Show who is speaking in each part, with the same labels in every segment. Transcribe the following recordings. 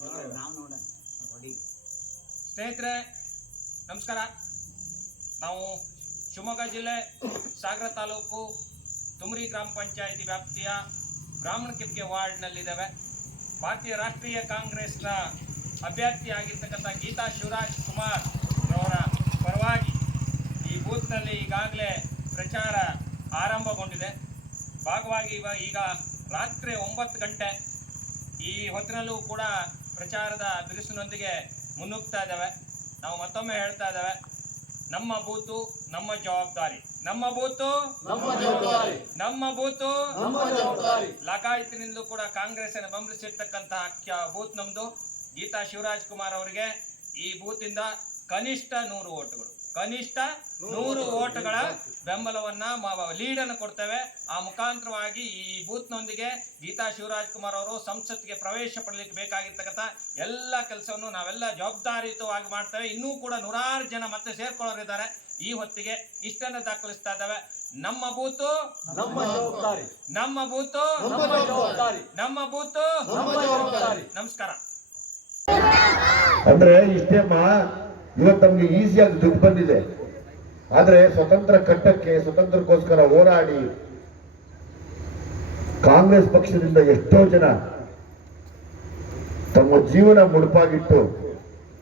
Speaker 1: ನಾವು ನೋಡೋಣ. ಹೊಡಿ
Speaker 2: ಸ್ನೇಹಿತರೆ ನಮಸ್ಕಾರ. ನಾವು ಶಿವಮೊಗ್ಗ ಜಿಲ್ಲೆ ಸಾಗರ ತಾಲೂಕು ತುಮರಿ ಗ್ರಾಮ ಪಂಚಾಯಿತಿ ವ್ಯಾಪ್ತಿಯ ಬ್ರಾಹ್ಮಣ ಕಿಪ್ಗೆ ವಾರ್ಡ್ನಲ್ಲಿದ್ದೇವೆ. ಭಾರತೀಯ ರಾಷ್ಟ್ರೀಯ ಕಾಂಗ್ರೆಸ್ನ ಅಭ್ಯರ್ಥಿಯಾಗಿರ್ತಕ್ಕಂಥ ಗೀತಾ ಶಿವರಾಜ್ ಕುಮಾರ್ ಅವರ ಪರವಾಗಿ ಈ ಬೂತ್ನಲ್ಲಿ ಈಗಾಗಲೇ ಪ್ರಚಾರ ಆರಂಭಗೊಂಡಿದೆ. ಭಾಗವಾಗಿ ಈಗ ರಾತ್ರಿ ಒಂಬತ್ತು ಗಂಟೆ. ಈ ಹೊತ್ತಿನಲ್ಲೂ ಕೂಡ ಪ್ರಚಾರದ ಬಿರುಸಿನೊಂದಿಗೆ ಮುನ್ನುಗ್ತಾ ಇದ್ದಾವೆ. ನಾವು ಮತ್ತೊಮ್ಮೆ ಹೇಳ್ತಾ ಇದ್ದೇವೆ ನಮ್ಮ ಬೂತು ನಮ್ಮ ಜವಾಬ್ದಾರಿ. ನಮ್ಮ ಬೂತು?
Speaker 3: ನಮ್ಮ ಜವಾಬ್ದಾರಿ.
Speaker 2: ನಮ್ಮ ಬೂತು?
Speaker 3: ನಮ್ಮ ಜವಾಬ್ದಾರಿ.
Speaker 2: ಲಗಾಯತಿನಿಂದಲೂ ಕೂಡ ಕಾಂಗ್ರೆಸ್ ಅನ್ನು ಬೆಂಬಲಿಸಿರ್ತಕ್ಕಂತಹ ಕ್ಯ- ಬೂತ್ ನಮ್ದು. ಗೀತಾ ಶಿವರಾಜ್ ಕುಮಾರ್ ಅವರಿಗೆ ಈ ಬೂತಿಂದ ಕನಿಷ್ಠ ನೂರು ಓಟುಗಳು. ಕನಿಷ್ಠ ನೂರು ಓಟ್ಗಳ ಬೆಂಬಲವನ್ನ ಲೀಡ್ ಅನ್ನು ಕೊಡ್ತೇವೆ. ಆ ಮುಖಾಂತರವಾಗಿ ಈ ಬೂತ್ನೊಂದಿಗೆ ಗೀತಾ ಶಿವರಾಜ್ ಕುಮಾರ್ ಅವರು ಸಂಸತ್ಗೆ ಪ್ರವೇಶ ಪಡಲಿಕ್ಕೆ ಬೇಕಾಗಿರ್ತಕ್ಕಂಥ ಎಲ್ಲ ಕೆಲಸವನ್ನು ನಾವೆಲ್ಲ ಜವಾಬ್ದಾರಿಯುತವಾಗಿ ಮಾಡ್ತೇವೆ. ಇನ್ನೂ ಕೂಡ ನೂರಾರು ಜನ ಮತ್ತೆ ಸೇರ್ಕೊಳ್ಳೋರಿದ್ದಾರೆ. ಈ ಹೊತ್ತಿಗೆ ಇಷ್ಟನ್ನು ದಾಖಲಿಸ್ತಾ ಇದ್ದಾವೆ. ನಮ್ಮ ಬೂತು
Speaker 3: ನಮ್ಮ ಜವಾಬ್ದಾರಿ.
Speaker 2: ನಮ್ಮ ಬೂತು
Speaker 3: ನಮ್ಮ ಜವಾಬ್ದಾರಿ.
Speaker 2: ನಮ್ಮ ಬೂತು
Speaker 3: ನಮ್ಮ ಜವಾಬ್ದಾರಿ.
Speaker 2: ನಮಸ್ಕಾರ.
Speaker 4: ಅಂದ್ರೆ ಇಷ್ಟೇಮ್ಮ ಇವತ್ತು ನಮ್ಗೆ ಈಸಿಯಾಗಿ ದುಡ್ಡು ಬಂದಿದೆ. ಆದರೆ ಸ್ವತಂತ್ರ ಕಟ್ಟಕ್ಕೆ, ಸ್ವತಂತ್ರಕ್ಕೋಸ್ಕರ ಹೋರಾಡಿ ಕಾಂಗ್ರೆಸ್ ಪಕ್ಷದಿಂದ ಎಷ್ಟೋ ಜನ ತಮ್ಮ ಜೀವನ ಮುಡುಪಾಗಿಟ್ಟು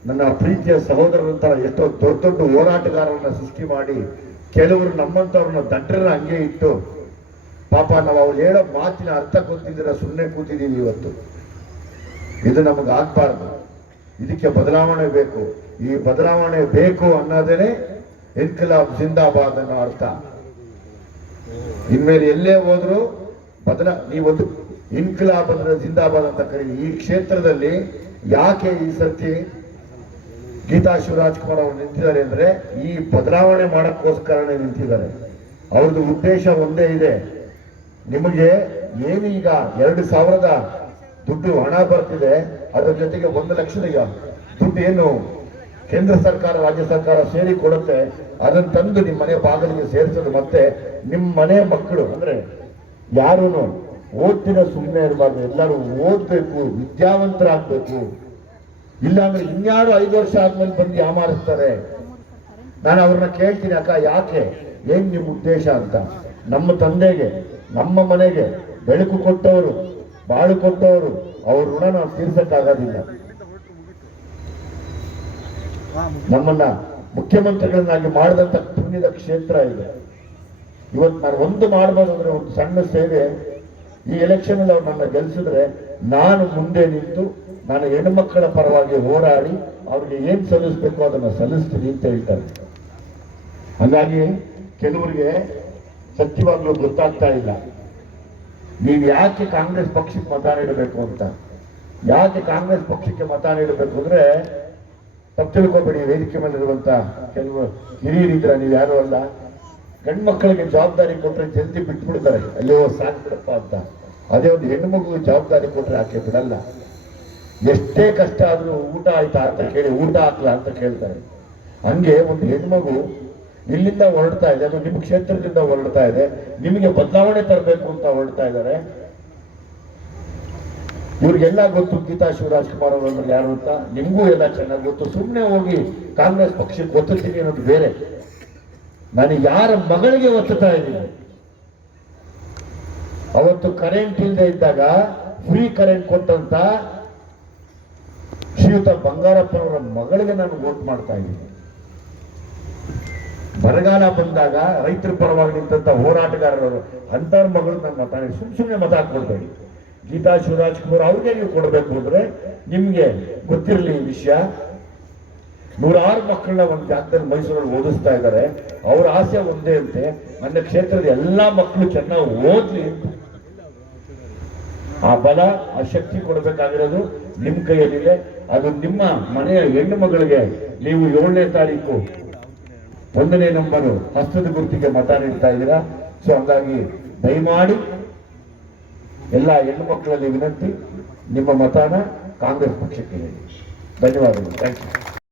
Speaker 4: ನನ್ನ ಪ್ರೀತಿಯ ಸಹೋದರರಂತ ಎಷ್ಟೋ ದೊಡ್ಡ ದೊಡ್ಡ ಹೋರಾಟಗಾರರನ್ನ ಸೃಷ್ಟಿ ಮಾಡಿ ಕೆಲವರು ನಮ್ಮಂಥವ್ರನ್ನ ದಡ್ಡರನ್ನ ಹಂಗೆ ಇಟ್ಟು ಪಾಪ ನಾವು ಅವ್ರು ಹೇಳೋ ಮಾತಿನ ಅರ್ಥ ಗೊತ್ತಿದ್ದೀರ ಸುಮ್ಮನೆ ಕೂತಿದ್ದೀವಿ ಇವತ್ತು. ಇದು ನಮಗೆ ಆಗ್ಬಾರ್ದು. ಇದಕ್ಕೆ ಬದಲಾವಣೆ ಬೇಕು. ಈ ಬದಲಾವಣೆ ಬೇಕು ಅನ್ನೋದೇನೆ ಇನ್ಕಲಾಬ್ ಜಿಂದಾಬಾದ್ ಅನ್ನೋ ಅರ್ಥ. ಇನ್ಮೇಲೆ ಎಲ್ಲೇ ಹೋದ್ರು ಬದಲ ನೀವೊಂದು ಇನ್ಕಲಾಬ್ ಅಂದ್ರೆ ಜಿಂದಾಬಾದ್ ಅಂತ ಕರೀರಿ. ಈ ಕ್ಷೇತ್ರದಲ್ಲಿ ಯಾಕೆ ಈ ಸರ್ತಿ ಗೀತಾ ಶಿವರಾಜ್ ಕುಮಾರ್ ಅವರು ನಿಂತಿದ್ದಾರೆ ಅಂದ್ರೆ ಈ ಬದಲಾವಣೆ ಮಾಡಕ್ಕೋಸ್ಕರನೇ ನಿಂತಿದ್ದಾರೆ. ಅವ್ರದ್ದು ಉದ್ದೇಶ ಒಂದೇ ಇದೆ. ನಿಮಗೆ ಏನು ಈಗ ಎರಡು ಸಾವಿರದ ದುಡ್ಡು ಹಣ ಬರ್ತಿದೆ, ಅದರ ಜೊತೆಗೆ ಒಂದು ಲಕ್ಷದ ದುಡ್ಡು ಏನು? ಕೇಂದ್ರ ಸರ್ಕಾರ, ರಾಜ್ಯ ಸರ್ಕಾರ ಸೇರಿ ಕೊಡುತ್ತೆ, ಅದನ್ನು ತಂದು ನಿಮ್ಮ ಮನೆ ಬಾಗಿಲಿಗೆ ಸೇರಿಸೋದು ಮತ್ತೆ ನಿಮ್ಮ ಮನೆ ಮಕ್ಕಳು, ಅಂದ್ರೆ ಯಾರೂ ಓದ್ತಿರೋ ಸುಮ್ಮನೆ ಇರಬಾರ್ದು, ಎಲ್ಲರೂ ಓದ್ಬೇಕು, ವಿದ್ಯಾವಂತರಾಗ್ಬೇಕು. ಇಲ್ಲಾಂದ್ರೆ ಇನ್ಯಾರು ಐದು ವರ್ಷ ಆದ್ಮೇಲೆ ಬಂದು ಯಾಮಾರಿಸ್ತಾರೆ? ನಾನು ಅವ್ರನ್ನ ಕೇಳ್ತೀನಿ, ಅಕ್ಕ, ಯಾಕೆ? ಏನ್ ನಿಮ್ಮ ಉದ್ದೇಶ ಅಂತ. ನಮ್ಮ ತಂದೆಗೆ, ನಮ್ಮ ಮನೆಗೆ ಬೆಳಕು ಕೊಟ್ಟವರು, ಬಾಳು ಕೊಟ್ಟವರು, ಅವ್ರ ಋಣ ನಾವು ತೀರ್ಸಕ್ಕಾಗೋದಿಲ್ಲ. ನಮ್ಮನ್ನ ಮುಖ್ಯಮಂತ್ರಿಗಳನ್ನಾಗಿ ಮಾಡಿದಂತ ಪುಣ್ಯದ ಕ್ಷೇತ್ರ ಇದೆ. ಇವತ್ತು ನಾನು ಒಂದು ಮಾಡಬಹುದು ಅಂದ್ರೆ ಒಂದು ಸಣ್ಣ ಸೇವೆ. ಈ ಎಲೆಕ್ಷನ್ ಅಲ್ಲಿ ಅವ್ರು ನನ್ನ ಗೆಲ್ಸಿದ್ರೆ ನಾನು ಮುಂದೆ ನಿಂತು ನಾನು ಹೆಣ್ಮಕ್ಕಳ ಪರವಾಗಿ ಹೋರಾಡಿ ಅವ್ರಿಗೆ ಏನ್ ಸಲ್ಲಿಸ್ಬೇಕು ಅದನ್ನ ಸಲ್ಲಿಸ್ತೀನಿ ಅಂತ ಹೇಳ್ತಾರೆ. ಹಾಗಾಗಿ ಕೆಲವರಿಗೆ ಸತ್ಯವಾಗ್ಲೂ ಗೊತ್ತಾಗ್ತಾ ಇಲ್ಲ. ನೀವು ಯಾಕೆ ಕಾಂಗ್ರೆಸ್ ಪಕ್ಷಕ್ಕೆ ಮತ ನೀಡಬೇಕು ಅಂತ? ಯಾಕೆ ಕಾಂಗ್ರೆಸ್ ಪಕ್ಷಕ್ಕೆ ಮತ ನೀಡಬೇಕು ಅಂದ್ರೆ ತಪ್ಪು ತಿಳ್ಕೊಬೇಡಿ, ವೇದಿಕೆ ಮೇಲಿರುವಂತ ಕೆಲವು ಹಿರಿಯರಿದ್ರ ನೀವು ಯಾರು ಅಲ್ಲ. ಗಂಡ್ಮಕ್ಕಳಿಗೆ ಜವಾಬ್ದಾರಿ ಕೊಟ್ರೆ ಜಲ್ದಿ ಬಿಟ್ಬಿಡ್ತಾರೆ. ಅಯ್ಯೋ ಸಾಕ್ ಬಿಡಪ್ಪ ಅಂತ. ಅದೇ ಒಂದು ಹೆಣ್ಣು ಜವಾಬ್ದಾರಿ ಕೊಟ್ರೆ ಆಕೆ ಬಿಡಲ್ಲ. ಎಷ್ಟೇ ಕಷ್ಟ ಆದ್ರೂ ಊಟ ಆಯ್ತಾ ಅಂತ ಕೇಳಿ, ಊಟ ಹಾಕ್ಲಾ ಅಂತ ಕೇಳ್ತಾರೆ. ಹಂಗೆ ಒಂದು ಹೆಣ್ಮಗು ಇಲ್ಲಿಂದ ಹೊರಡ್ತಾ ಇದೆ, ಅದು ನಿಮ್ಮ ಕ್ಷೇತ್ರದಿಂದ ಹೊರಡ್ತಾ ಇದೆ, ನಿಮಗೆ ಬದಲಾವಣೆ ತರಬೇಕು ಅಂತ ಹೊರಡ್ತಾ ಇದ್ದಾರೆ. ಇವ್ರಿಗೆಲ್ಲ ಗೊತ್ತು ಗೀತಾ ಶಿವರಾಜ್ ಕುಮಾರ್ ಅವರು ಯಾರು ಅಂತ. ನಿಮಗೂ ಎಲ್ಲ ಚೆನ್ನಾಗಿ ಗೊತ್ತು. ಸುಮ್ಮನೆ ಹೋಗಿ ಕಾಂಗ್ರೆಸ್ ಪಕ್ಷಕ್ಕೆ ಒತ್ತುತ್ತೀನಿ ಅನ್ನೋದು ಬೇರೆ. ನಾನು ಯಾರ ಮಗಳಿಗೆ ಒತ್ತುತ್ತಾ ಇದ್ದೀನಿ? ಅವತ್ತು ಕರೆಂಟ್ ಇಲ್ಲದೆ ಇದ್ದಾಗ ಫ್ರೀ ಕರೆಂಟ್ ಕೊಟ್ಟಂತ ಶ್ರೀಯುತ ಬಂಗಾರಪ್ಪನವರ ಮಗಳಿಗೆ ನಾನು ವೋಟ್ ಮಾಡ್ತಾ ಇದ್ದೀನಿ. ಬರಗಾಲ ಬಂದಾಗ ರೈತರ ಪರವಾಗಿ ನಿಂತ ಹೋರಾಟಗಾರರು ಅಂತವ್ರ ಮಗಳು ನನ್ನ ಮತ ಸುಮ್ ಸುಮ್ಮನೆ ಮತ ಹಾಕೊಡ್ಬೇಡಿ ಗೀತಾ ಶಿವರಾಜ್ ಕುಮಾರ್ ಅವ್ರಿಗೆ ನೀವು ಕೊಡಬೇಕು ಅಂದ್ರೆ ನಿಮ್ಗೆ ಗೊತ್ತಿರಲಿ ಈ ವಿಷಯ. ನೂರಾರು ಮಕ್ಕಳನ್ನ ಒಂದು ಜಾಗದಲ್ಲಿ ಮೈಸೂರಲ್ಲಿ ಓದಿಸ್ತಾ ಇದ್ದಾರೆ. ಅವ್ರ ಆಸೆ ಒಂದೇ ಅಂತೆ, ನನ್ನ ಕ್ಷೇತ್ರದ ಎಲ್ಲಾ ಮಕ್ಕಳು ಚೆನ್ನಾಗಿ ಓದ್ಲಿ ಆ ಬಲ, ಆ ಶಕ್ತಿ ಕೊಡಬೇಕಾಗಿರೋದು ನಿಮ್ ಕೈಯಲ್ಲಿದೆ. ಅದು ನಿಮ್ಮ ಮನೆಯ ಹೆಣ್ಣು ಮಗಳಿಗೆ ನೀವು ಏಳನೇ ತಾರೀಕು ಒಂದನೇ ನಂಬರು ಹಸ್ತದ ಗುರುತಿಗೆ ಮತ ನೀಡ್ತಾ ಇದ್ದೀರಾ. ಸೊ ಹಂಗಾಗಿ ದಯಮಾಡಿ ಎಲ್ಲ ಹೆಣ್ಣು ಮಕ್ಕಳಲ್ಲಿ ವಿನಂತಿ ನಿಮ್ಮ ಮತಾನ ಕಾಂಗ್ರೆಸ್ ಪಕ್ಷಕ್ಕೆ ಹೇಳಿ. ಧನ್ಯವಾದಗಳು. Thank you